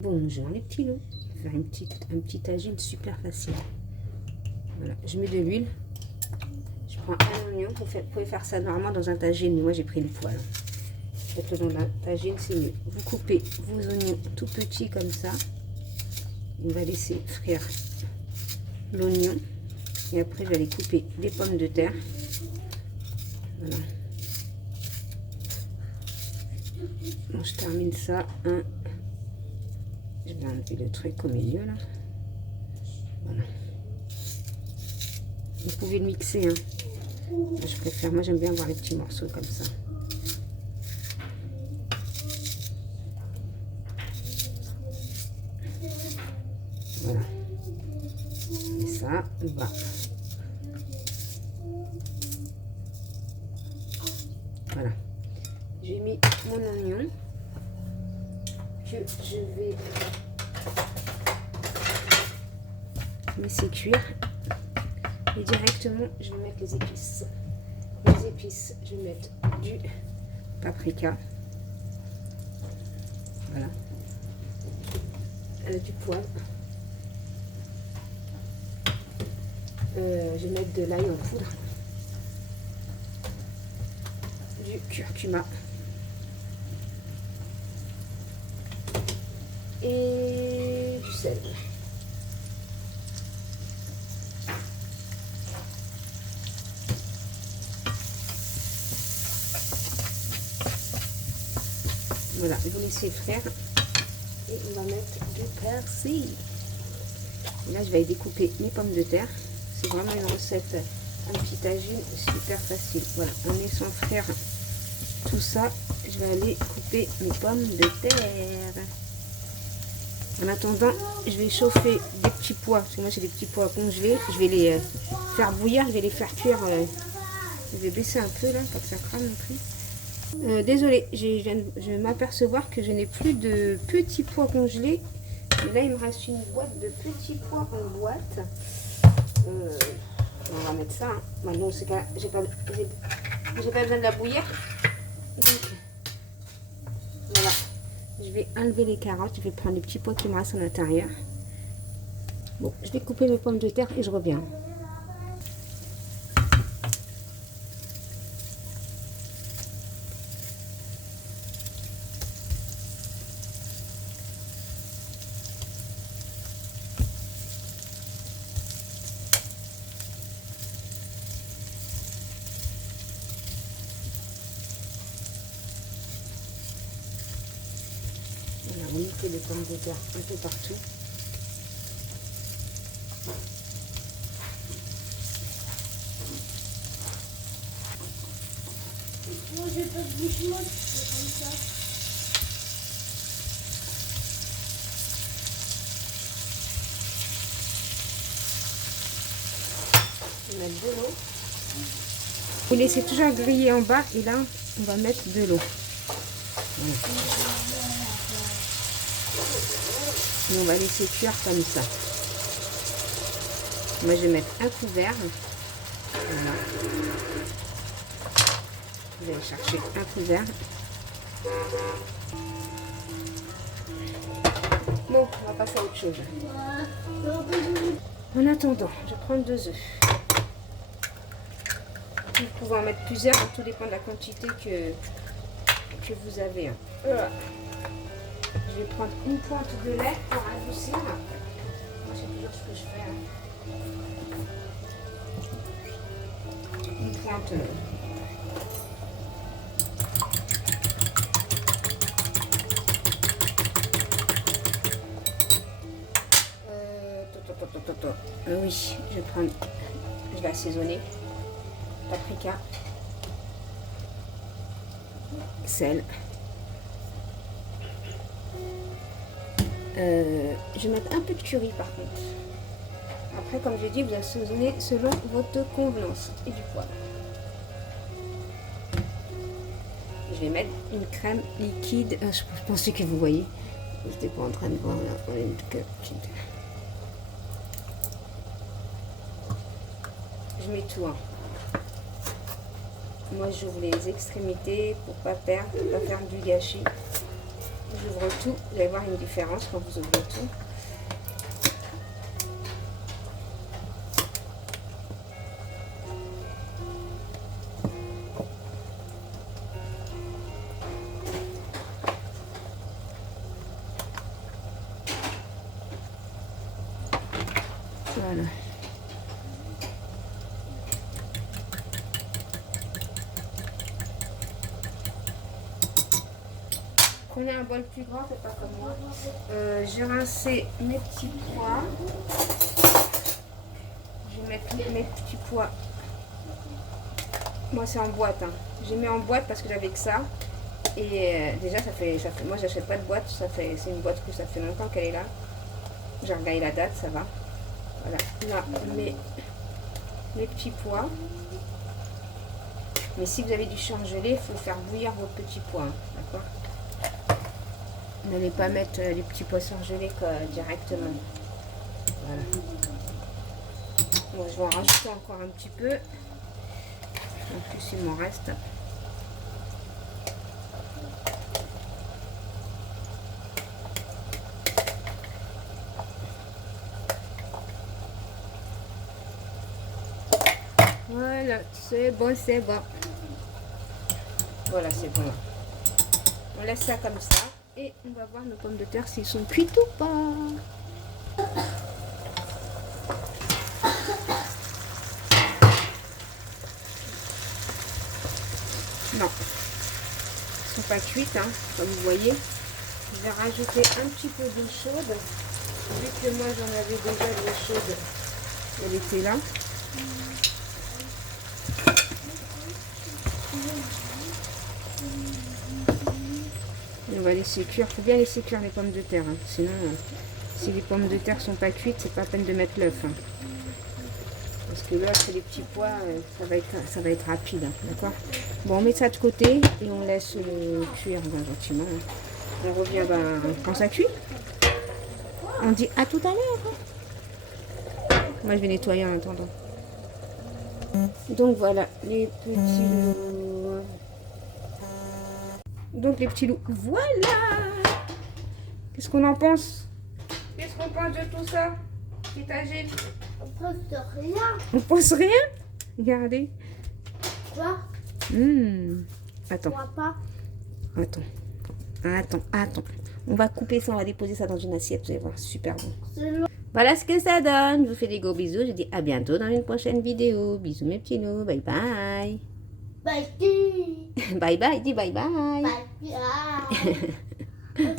Bonjour les petits loups, je vais faire un petit tagine super facile. Voilà, je mets de l'huile, je prends un oignon, vous pouvez faire ça normalement dans un tagine, mais moi j'ai pris le poêle. Faites-le dans un tagine, c'est mieux. Vous coupez vos oignons tout petits comme ça, on va laisser frire l'oignon, et après je vais aller couper des pommes de terre. Voilà. Bon, je termine ça, je vais enlever le truc au milieu là. Voilà. Vous pouvez le mixer, hein. Je préfère, moi j'aime bien avoir les petits morceaux comme ça. Voilà. Et ça va. Voilà. J'ai mis mon oignon que je vais laisser cuire. Et directement, je vais mettre les épices. Les épices, je vais mettre du paprika. Voilà. Du poivre. Je vais mettre de l'ail en poudre. Du curcuma. Et du sel. Voilà, vous laissez frire et on va mettre du persil. Et là, je vais découper mes pommes de terre. C'est vraiment une recette, un petit tagine super facile. Voilà, en laissant frire tout ça, je vais aller couper mes pommes de terre. En attendant, je vais chauffer des petits pois, parce que moi j'ai des petits pois congelés. Je vais les faire bouillir, je vais les faire cuire. Je vais baisser un peu là, pas que ça crame non plus. Désolée, je vais m'apercevoir que je n'ai plus de petits pois congelés. Et là, il me reste une boîte de petits pois en boîte. On va mettre ça. Hein. Maintenant, c'est cas, j'ai pas besoin de la bouillir. Donc, voilà. Je vais enlever les carottes. Je vais prendre les petits pois qui me restent à l'intérieur. Bon, je vais couper mes pommes de terre et je reviens. On va mettre les pommes de terre un peu partout. Moi j'ai pas de bouche molle, c'est comme ça. On va mettre de l'eau. Vous laissez toujours griller en bas et là on va mettre de l'eau. Voilà. Et on va laisser cuire comme ça. Moi je vais mettre un couvert. Voilà. Je vais chercher un couvert. Bon, on va passer à autre chose. En attendant, je vais prendre 2 œufs. Vous pouvez en mettre plusieurs, hein, tout dépend de la quantité que vous avez. Je vais prendre une pointe de lait pour adoucir. Moi, c'est toujours ce que je fais. Hein. Une pointe. Oui, je vais assaisonner. Paprika, sel. Je vais mettre un peu de curry par contre. Après, comme j'ai dit, vous assaisonnez selon votre convenance et du poivre. Je vais mettre une crème liquide. Je pensais que vous voyez. Je n'étais pas en train de voir là. Je mets tout. Hein. Moi, j'ouvre les extrémités pour pas perdre, pour pas faire du gâchis. Je j'ouvre tout, vous allez voir une différence quand vous ouvrez tout. Voilà. Prenez un bol plus grand, c'est pas comme moi. J'ai rincé mes petits pois. Je vais mettre mes petits pois. Moi c'est en boîte. Hein. J'ai mis en boîte parce que j'avais que ça. Et déjà ça fait. Moi j'achète pas de boîte. C'est une boîte que ça fait longtemps qu'elle est là. J'ai regardé la date, ça va. Voilà. Là mes petits pois. Mais si vous avez du surgelé, il faut faire bouillir vos petits pois. Hein, d'accord? N'allez pas mettre les petits pois surgelés directement. Voilà. Bon, je vais en rajouter encore un petit peu. En plus, il m'en reste. Voilà, c'est bon, c'est bon. Voilà, c'est bon. On laisse ça comme ça. Et on va voir nos pommes de terre s'ils sont cuites ou pas. Non, ils sont pas cuites, hein, comme vous voyez. Je vais rajouter un petit peu d'eau chaude. Vu que moi j'en avais déjà de l'eau chaude, elle était là. Et on va laisser cuire. Il faut bien laisser cuire les pommes de terre. Hein. Sinon, si les pommes de terre sont pas cuites, c'est pas la peine de mettre l'œuf. Hein. Parce que l'œuf et les petits pois, ça va être rapide. Hein. D'accord? Bon, on met ça de côté et on laisse cuire gentiment. Hein. On revient quand ça cuit. On dit à tout à l'heure. Hein. Moi, je vais nettoyer en attendant. Donc voilà, les petits loups. Donc les petits loups, voilà. Qu'est-ce qu'on en pense? Qu'est-ce qu'on pense de tout ça, Agile? On pense rien. On pense rien? Regardez. Quoi? Attends. Moi pas. Attends. On va couper ça, on va déposer ça dans une assiette, vous allez voir, super bon. C'est long. Voilà ce que ça donne. Je vous fais des gros bisous. Je dis à bientôt dans une prochaine vidéo. Bisous mes petits loups. Bye bye. Bye. Bye bye. Dis bye bye. Bye.